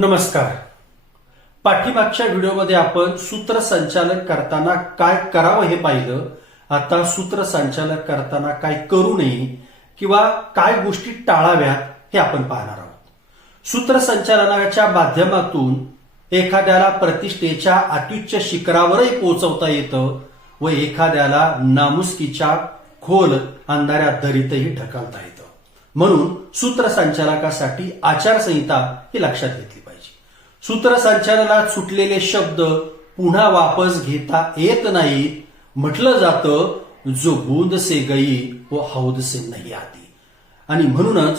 नमस्कार. पाठीमागच्या व्हिडिओमध्ये आपण सूत्रसंचालन करताना काय करावं हे पाहिलं. आता सूत्रसंचालन करताना काय करू नये किंवा काय गोष्टी टाळाव्यात हे आपण पाहणार आहोत. सूत्रसंचालनाच्या माध्यमातून एखाद्याला प्रतिष्ठेच्या अत्युच्च शिखरावरही पोहोचवता येतं व एखाद्याला नामुस्कीच्या खोल अंधाऱ्या दरीतही ढकलता येतं. म्हणून सूत्रसंचालकासाठी आचारसंहिता ही लक्षात घेतली सूत्रसंचालनात सुटलेले शब्द पुन्हा वापस घेता येत नाहीत म्हटलं जातं जो बूंद से गई व हौद से नाही आती. आणि म्हणूनच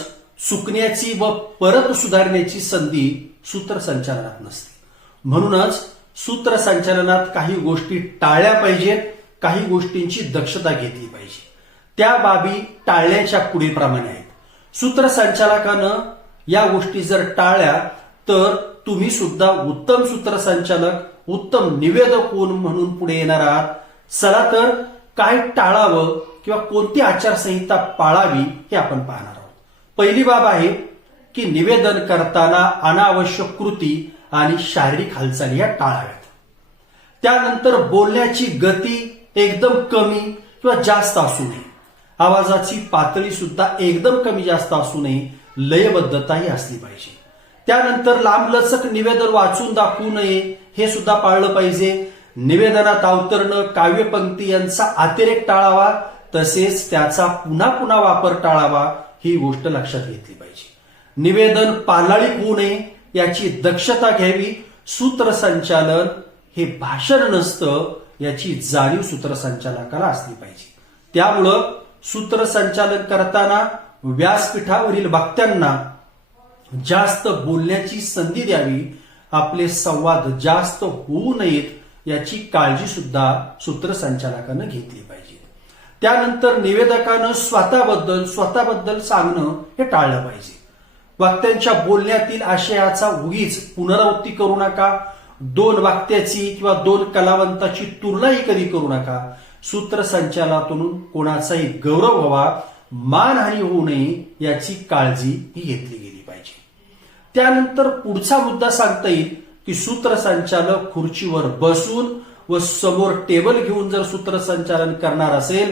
चुकण्याची व परत सुधारण्याची संधी सूत्रसंचालनात नसते. म्हणूनच सूत्रसंचालनात काही गोष्टी टाळल्या पाहिजेत काही गोष्टींची दक्षता घेतली पाहिजे. त्या बाबी टाळण्याच्या पुढे प्रमाणे आहेत. सूत्रसंचालकानं या गोष्टी जर टाळल्या तर तुम्ही सुद्धा उत्तम सूत्रसंचालक उत्तम निवेदक होऊन म्हणून पुढे येणार आहात. चला तर काय टाळावं किंवा कोणती आचारसंहिता पाळावी हे आपण पाहणार आहोत. पहिली बाब आहे की निवेदन करताना अनावश्यक कृती आणि शारीरिक हालचाली या टाळाव्यात. त्यानंतर बोलण्याची गती एकदम कमी किंवा जास्त असू नये. आवाजाची पातळी सुद्धा एकदम कमी जास्त असू नये. लयबद्धताही असली पाहिजे. त्यानंतर लांबलचक निवेदन वाचून दाखवू नये हे सुद्धा पाळलं पाहिजे. निवेदनात अवतरणं काव्यपंक्ती यांचा अतिरेक टाळावा तसेच त्याचा पुन्हा पुन्हा वापर टाळावा ही गोष्ट लक्षात घेतली पाहिजे. निवेदन पालाळी होऊ नये याची दक्षता घ्यावी. सूत्रसंचालन हे भाषण नसतं याची जाणीव सूत्रसंचालकाला असली पाहिजे. त्यामुळं सूत्रसंचालन करताना व्यासपीठावरील वक्त्यांना जास्त बोलण्याची संधी द्यावी आपले संवाद जास्त होऊ नयेत याची काळजी सुद्धा सूत्रसंचालकानं घेतली पाहिजे. त्यानंतर निवेदकानं स्वतःबद्दल स्वतःबद्दल सांगणं हे टाळलं पाहिजे. वक्त्यांच्या बोलण्यातील आशयाचा उगीच पुनरावृत्ती करू नका. दोन वाक्याची किंवा दोन कलावंताची तुलनाही कधी करू नका. सूत्रसंचालनातून कोणाचाही गौरव व्हावा मानहानी होऊ नये याची काळजी ही घेतली गेली. त्यानंतर पुढचा मुद्दा सांगता येईल की सूत्रसंचालक खुर्चीवर बसून व समोर टेबल घेऊन जर सूत्रसंचालन करणार असेल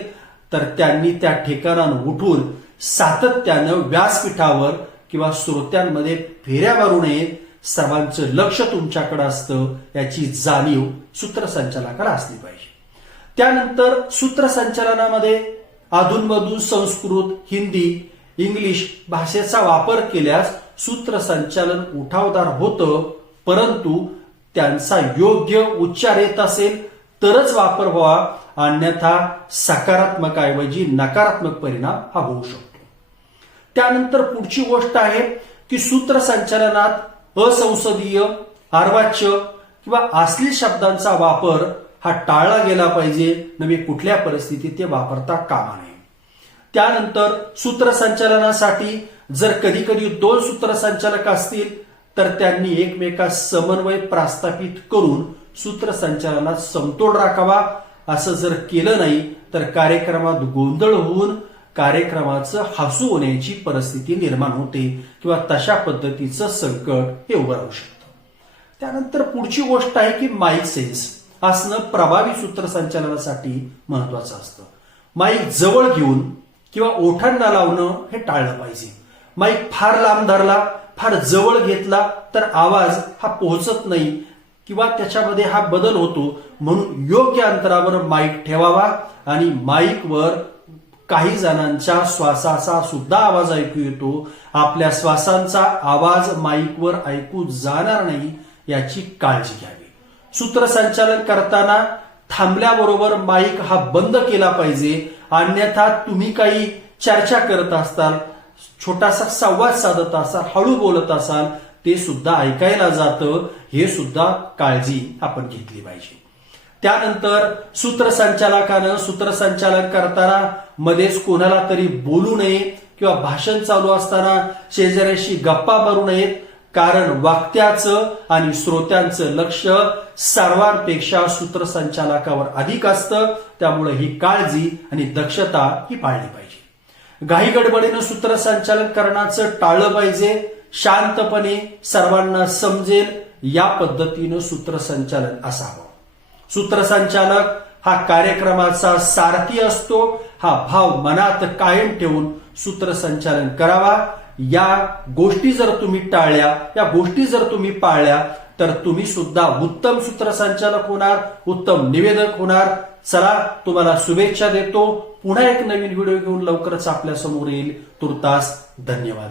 तर त्यांनी त्या ठिकाणाहून उठून सातत्यानं व्यासपीठावर किंवा श्रोत्यांमध्ये फेऱ्या मारू नये. सर्वांचं लक्ष तुमच्याकडे असतं याची जाणीव सूत्रसंचालकाला असली पाहिजे. त्यानंतर सूत्रसंचालनामध्ये अधूनमधून संस्कृत हिंदी इंग्लिश भाषेचा वापर केल्यास सूत्रसंचालन उठावदार होतं परंतु त्यांचा योग्य उच्चार येत असेल तरच वापर व्हावा अन्यथा सकारात्मक ऐवजी नकारात्मक परिणाम हा होऊ शकतो. त्यानंतर पुढची गोष्ट आहे की सूत्रसंचालनात असंसदीय अर्वाच्य किंवा असली शब्दांचा वापर हा टाळला गेला पाहिजे नवी कुठल्या परिस्थितीत ते वापरता कामा नये. त्यानंतर सूत्रसंचालनासाठी जर कधी कधी दोन सूत्रसंचालक असतील तर त्यांनी एकमेकास समन्वय प्रस्थापित करून सूत्रसंचालनात समतोल राखावा. असं जर केलं नाही तर कार्यक्रमात गोंधळ होऊन कार्यक्रमाचं हसू होण्याची परिस्थिती निर्माण होते किंवा तशा पद्धतीचं संकट हे उभं राहू शकतं. त्यानंतर पुढची गोष्ट आहे की माईक सेन्स. असणं प्रभावी सूत्रसंचालनासाठी महत्वाचं असतं. माईक जवळ घेऊन किंवा ओठांना लावणं हे टाळलं पाहिजे. माईक फार लांब धरला फार जवळ घेतला तर आवाज हा पोहोचत नाही. किंवा त्याच्यामध्ये हा बदल होतो. म्हणून योग्य अंतरावर माईक ठेवावा आणि माईकवर काही जणांच्या श्वासाचा सुद्धा आवाज ऐकू येतो. आपल्या श्वासांचा आवाज माईकवर ऐकू जाणार नाही याची काळजी घ्यावी. सूत्रसंचालन करताना थांबल्याबरोबर माईक हा बंद केला पाहिजे. अन्यथा तुम्ही काही चर्चा करत असताल. छोटासा संवाद साधत असाल हळू बोलत असाल ते सुद्धा ऐकायला जातं. हे सुद्धा काळजी आपण घेतली पाहिजे. त्यानंतर सूत्रसंचालकानं सूत्रसंचालन करताना मध्येच कोणाला तरी बोलू नये किंवा भाषण चालू असताना शेजाऱ्याशी गप्पा मारू नयेत. कारण वाक्त्याचं आणि श्रोत्यांचं लक्ष सर्वांपेक्षा सूत्रसंचालकावर अधिक असतं. त्यामुळे ही काळजी आणि दक्षता ही पाळली पाहिजे. घाई गडबडीनं सूत्रसंचालन करण्याचं टाळलं पाहिजे. शांतपणे सर्वांना समजेल या पद्धतीनं सूत्रसंचालन असावं. सूत्रसंचालक हा कार्यक्रमाचा सारथी असतो हा भाव मनात कायम ठेवून सूत्रसंचालन करावा. या गोष्टी जर तुम्ही टाळल्या या गोष्टी जर तुम्ही पाळल्या तर तुम्ही सुद्धा उत्तम सूत्रसंचालक होणार उत्तम निवेदक होणार. चला तुम्हाला शुभेच्छा देतो. पुन्हा एक नवीन व्हिडिओ घेऊन लवकरच आपल्यासमोर येईल. तुर्तास धन्यवाद.